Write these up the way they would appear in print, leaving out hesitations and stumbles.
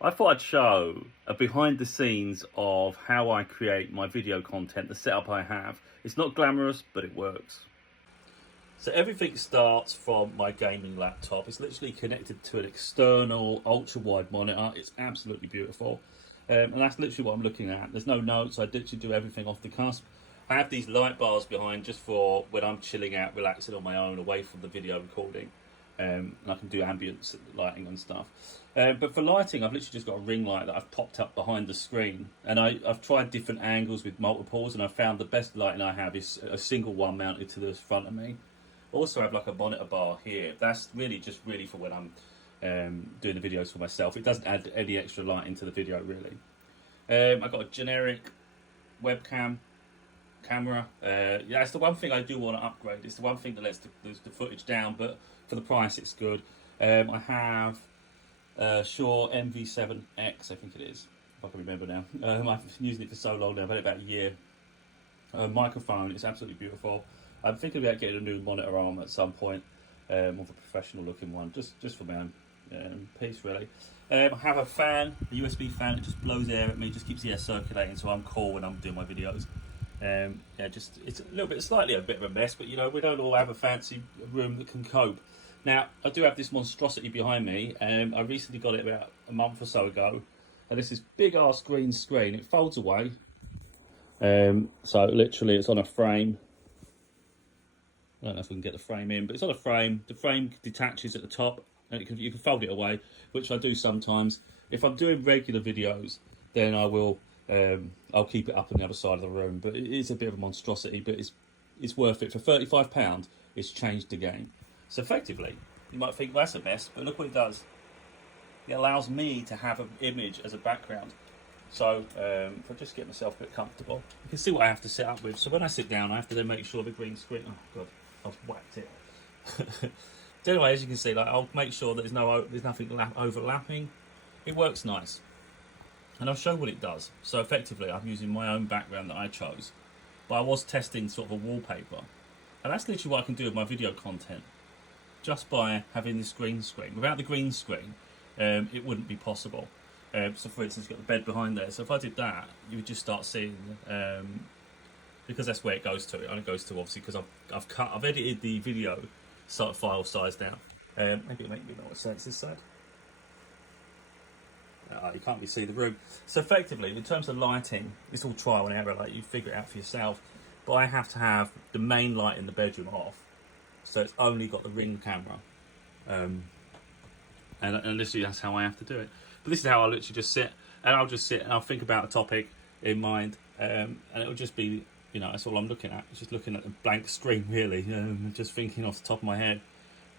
I thought I'd show a behind the scenes of how I create my video content, the setup I have. It's not glamorous, but it works. So everything starts from my gaming laptop. It's literally connected to an external ultra-wide monitor. It's absolutely beautiful. And that's literally what I'm looking at. There's no notes. I literally do everything off the cusp. I have these light bars behind just for when I'm chilling out, relaxing on my own, away from the video recording. And I can do ambient lighting and stuff. But for lighting, I've literally just got a ring light that I've popped up behind the screen. And I've tried different angles with multiples, and I found the best lighting I have is a single one mounted to the front of me. Also have like a monitor bar here. That's really just for when I'm doing the videos for myself. It doesn't add any extra light into the video really. I've got a generic webcam camera. Yeah, it's the one thing I do want to upgrade. It's the one thing that lets the footage down, but for the price it's good. I have Shure MV7X, I think it is, if I can remember now. I've been using it for so long now, I've had it about a year. Microphone, it's absolutely beautiful. I'm thinking about getting a new monitor arm at some point, more of a professional looking one, just for my own piece really. I have a fan, a USB fan that just blows air at me, just keeps the air circulating, so I'm cool when I'm doing my videos. Yeah, just it's slightly a bit of a mess, but you know, we don't all have a fancy room that can cope. Now, I do have this monstrosity behind me. I recently got it about a month or so ago, and this is big ass green screen. It folds away, so literally it's on a frame. I don't know if we can get the frame in, but it's on a frame. The frame detaches at the top, and you can fold it away, which I do sometimes. If I'm doing regular videos, then I will. I'll keep it up on the other side of the room, but it is a bit of a monstrosity, but it's worth it. For £35, it's changed the game. So effectively, you might think, well, that's a mess, but look what it does. It allows me to have an image as a background. So if I just get myself a bit comfortable, you can see what I have to set up with. So when I sit down, I have to then make sure the green screen, oh god, I've whacked it. So anyway, as you can see, like, I'll make sure that there's nothing overlapping. It works nice. And I'll show what it does. So effectively, I'm using my own background that I chose, but I was testing sort of a wallpaper, and that's literally what I can do with my video content, just by having this green screen. Without the green screen, it wouldn't be possible. So for instance, you've got the bed behind there. So if I did that, you would just start seeing, because that's where it goes to. It only goes to, obviously, because I've edited the video file size down. Maybe it'll make me more sense this side. You can't really see the room. So effectively, in terms of lighting, it's all trial and error. Like, you figure it out for yourself. But I have to have the main light in the bedroom off, so it's only got the ring camera. And literally, that's how I have to do it. But this is how I literally just sit, and I'll just sit and I'll think about a topic in mind, and it'll just be, you know, that's all I'm looking at. It's just looking at the blank screen, really, just thinking off the top of my head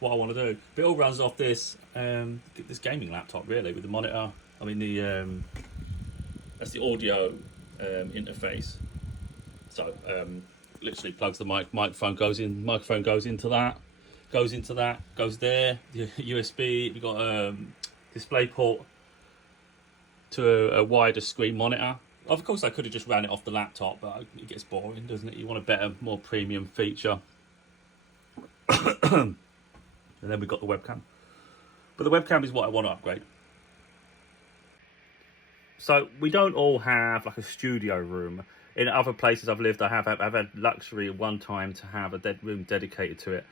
what I want to do. But it all runs off this gaming laptop, really, with the monitor. I mean, that's the audio interface. So literally plugs the microphone goes into that, goes there. The USB. We've got a display port to a wider screen monitor. Of course, I could have just ran it off the laptop, but it gets boring, doesn't it? You want a better, more premium feature. And then we've got the webcam. But the webcam is what I want to upgrade. So we don't all have like a studio room. In other places I've lived, I've had luxury at one time to have a room dedicated to it,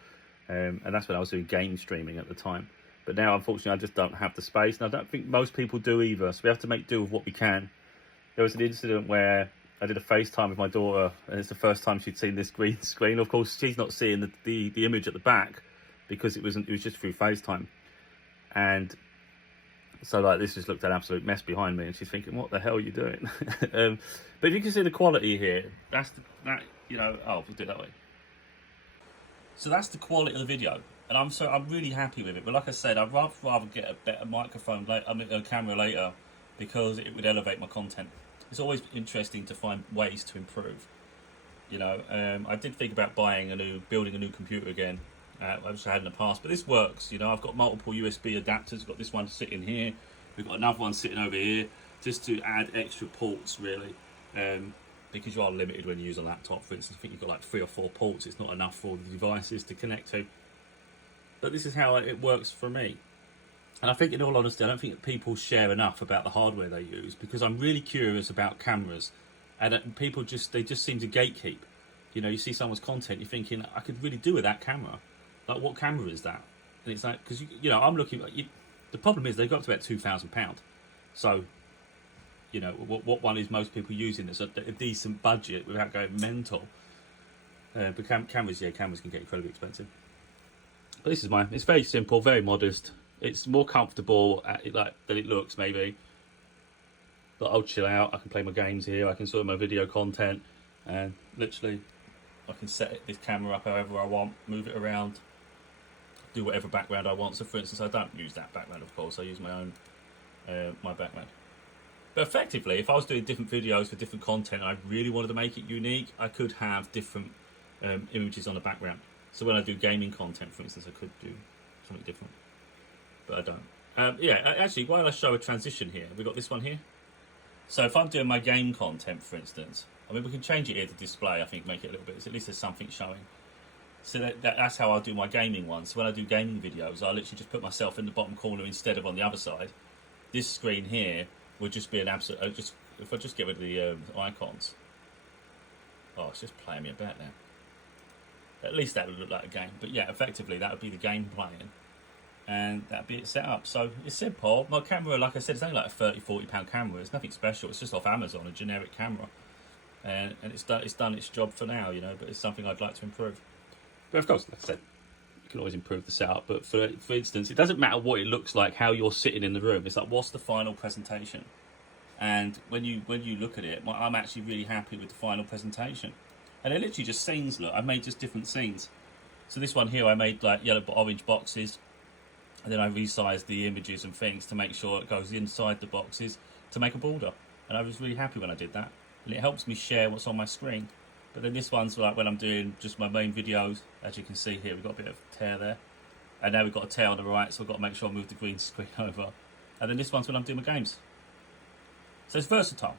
and that's when I was doing game streaming at the time. But now, unfortunately, I just don't have the space, and I don't think most people do either. So we have to make do with what we can. There was an incident where I did a FaceTime with my daughter, and it's the first time she'd seen this green screen. Of course, she's not seeing the image at the back because it was just through FaceTime, and so like this just looked an absolute mess behind me, and she's thinking, "What the hell are you doing?" But if you can see the quality here, you know. Oh, we'll do it that way. So that's the quality of the video, and I'm really happy with it. But like I said, I'd rather get a better microphone, a camera later, because it would elevate my content. It's always interesting to find ways to improve. You know, I did think about building a new computer again, which I had in the past, but this works. You know, I've got multiple USB adapters. I've got this one sitting here. We've got another one sitting over here, just to add extra ports, really. Because you are limited when you use a laptop. For instance, I think you've got like 3 or 4 ports. It's not enough for the devices to connect to. But this is how it works for me. And I think, in all honesty, I don't think that people share enough about the hardware they use, because I'm really curious about cameras, and people just seem to gatekeep. You know, you see someone's content, you're thinking, I could really do with that camera. Like, what camera is that? And it's like, because you know, I'm looking. The problem is they go up to about £2,000. So, you know, what one is most people using that's a decent budget without going mental? But cameras can get incredibly expensive. But this is mine. It's very simple, very modest. It's more comfortable than it looks, maybe. But I'll chill out. I can play my games here. I can sort my video content, and literally, I can set this camera up however I want, move it around, do whatever background I want. So, for instance, I don't use that background, of course. I use my own my background. But effectively, if I was doing different videos for different content, and I really wanted to make it unique, I could have different images on the background. So when I do gaming content, for instance, I could do something different. But I don't. Yeah, actually, while I show a transition here, we've got this one here. So if I'm doing my game content, for instance, I mean, we can change it here to display, I think, make it a little bit, so at least there's something showing. So that's how I'll do my gaming ones. So when I do gaming videos, I literally just put myself in the bottom corner instead of on the other side. This screen here would just be an absolute, if I just get rid of the icons. Oh, it's just playing me about now. At least that would look like a game. But yeah, effectively, that would be the game playing. And that'd be it set up. So it's simple. My camera, like I said, it's only like a £30–40 camera. It's nothing special. It's just off Amazon, a generic camera, and it's done its job for now, you know. But it's something I'd like to improve. But of course, like I said, you can always improve the setup. But for instance, it doesn't matter what it looks like, how you're sitting in the room. It's like, what's the final presentation? And when you look at it, I'm actually really happy with the final presentation. And they're literally just scenes. Look, I made just different scenes. So this one here, I made like yellow, orange boxes. And then I resized the images and things to make sure it goes inside the boxes to make a border. And I was really happy when I did that. And it helps me share what's on my screen. But then this one's like when I'm doing just my main videos. As you can see here, we've got a bit of tear there. And now we've got a tear on the right, so I've got to make sure I move the green screen over. And then this one's when I'm doing my games. So it's versatile.